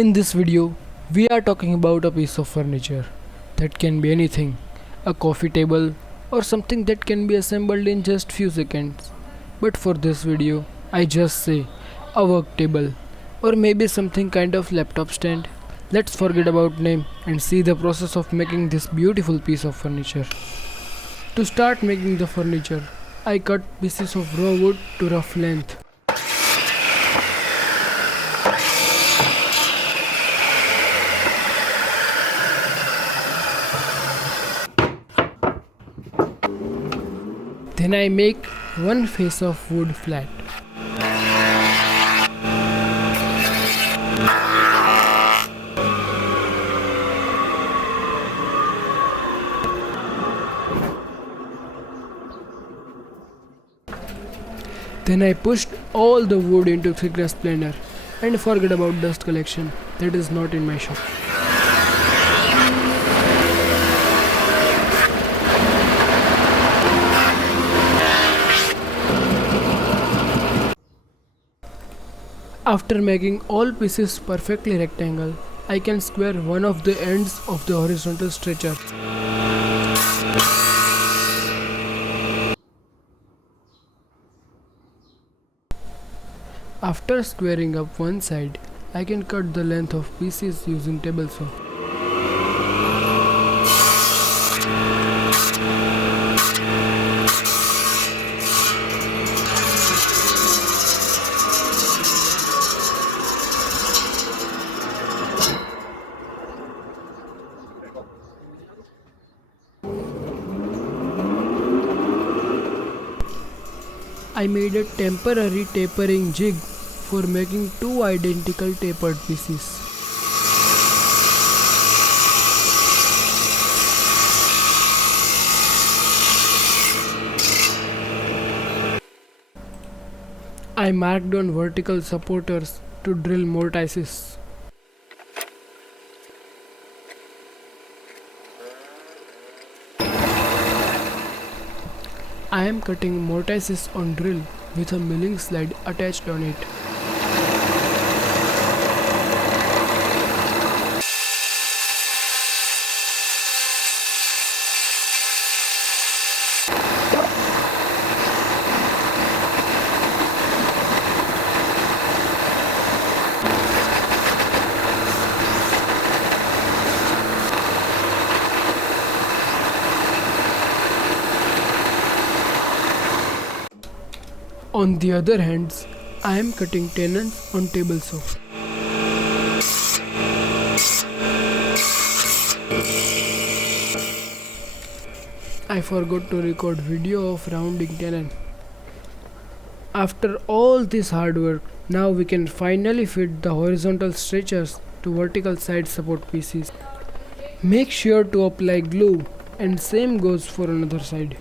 In this video, we are talking about a piece of furniture that can be anything, a coffee table or something that can be assembled in just few seconds. But for this video, I just say a work table or maybe something kind of laptop stand. Let's forget about name and see the process of making this beautiful piece of furniture. To start making the furniture, I cut pieces of raw wood to rough length. Then I make one face of wood flat. Then I pushed all the wood into thickness planer and forget about dust collection that is not in my shop. After making all pieces perfectly rectangle, I can square one of the ends of the horizontal stretcher. After squaring up one side, I can cut the length of pieces using table saw. I made a temporary tapering jig for making two identical tapered pieces. I marked on vertical supporters to drill mortises. I am cutting mortises on drill with a milling slide attached on it. On the other hand, I am cutting tenons on table saw. I forgot to record video of rounding tenon. After all this hard work, now we can finally fit the horizontal stretchers to vertical side support pieces. Make sure to apply glue, and same goes for another side.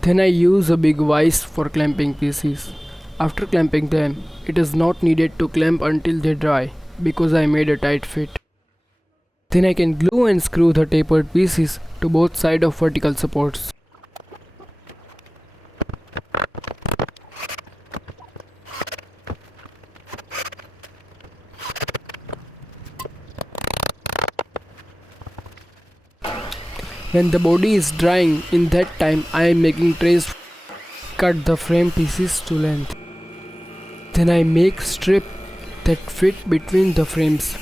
Then I use a big vise for clamping pieces. After clamping them, it is not needed to clamp until they dry because I made a tight fit. Then I can glue and screw the tapered pieces to both sides of vertical supports. When the body is drying, in that time I am making trays. Cut the frame pieces to length. Then I make strip that fit between the frames.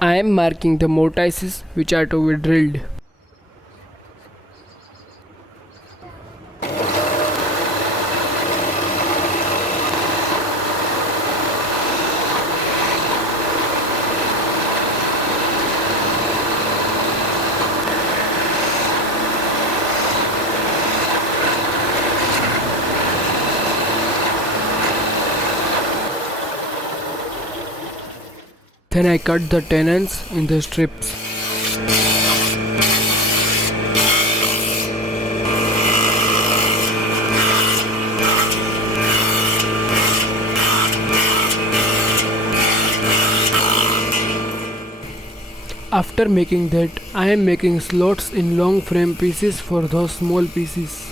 I am marking the mortises which are to be drilled. Then I cut the tenons in the strips. After making that, I am making slots in long frame pieces for those small pieces.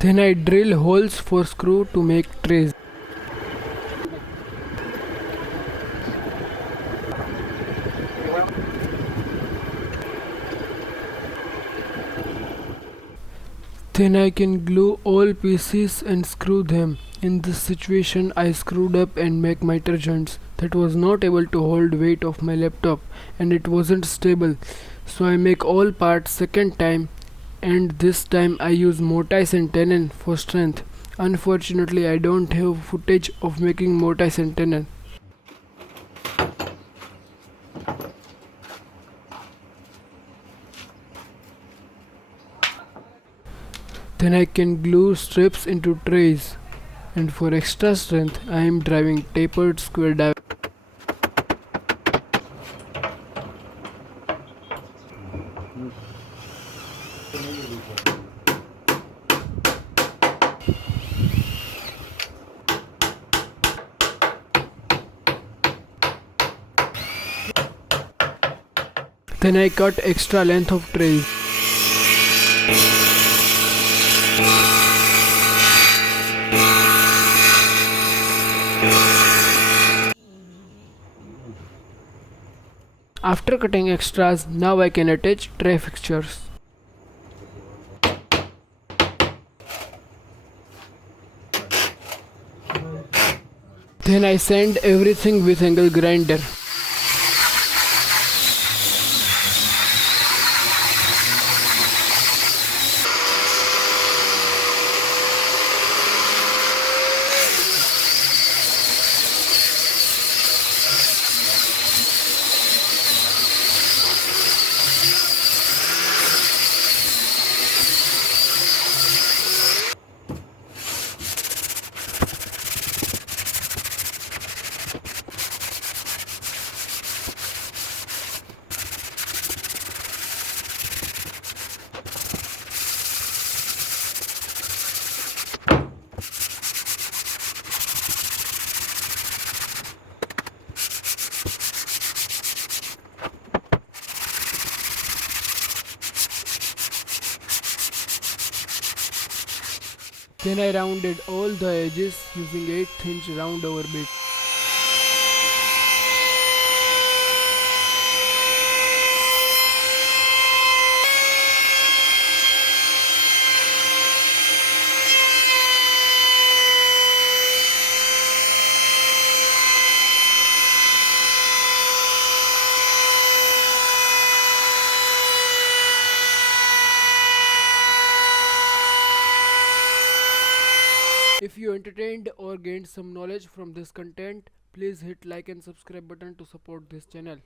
Then I drill holes for screw to make trays. Then I can glue all pieces and screw them. In this situation I screwed up and make miter joints that was not able to hold weight of my laptop and it wasn't stable. So I make all parts second time, and this time I use mortise and tenon for strength. Unfortunately I don't have footage of making mortise and tenon. Then I can glue strips into trays, and for extra strength I am driving tapered square dowel. Then I cut extra length of trays. After cutting extras, now I can attach tray fixtures. Then I sand everything with angle grinder. Then I rounded all the edges using 8th inch round over bit. If you entertained or gained some knowledge from this content, please hit like and subscribe button to support this channel.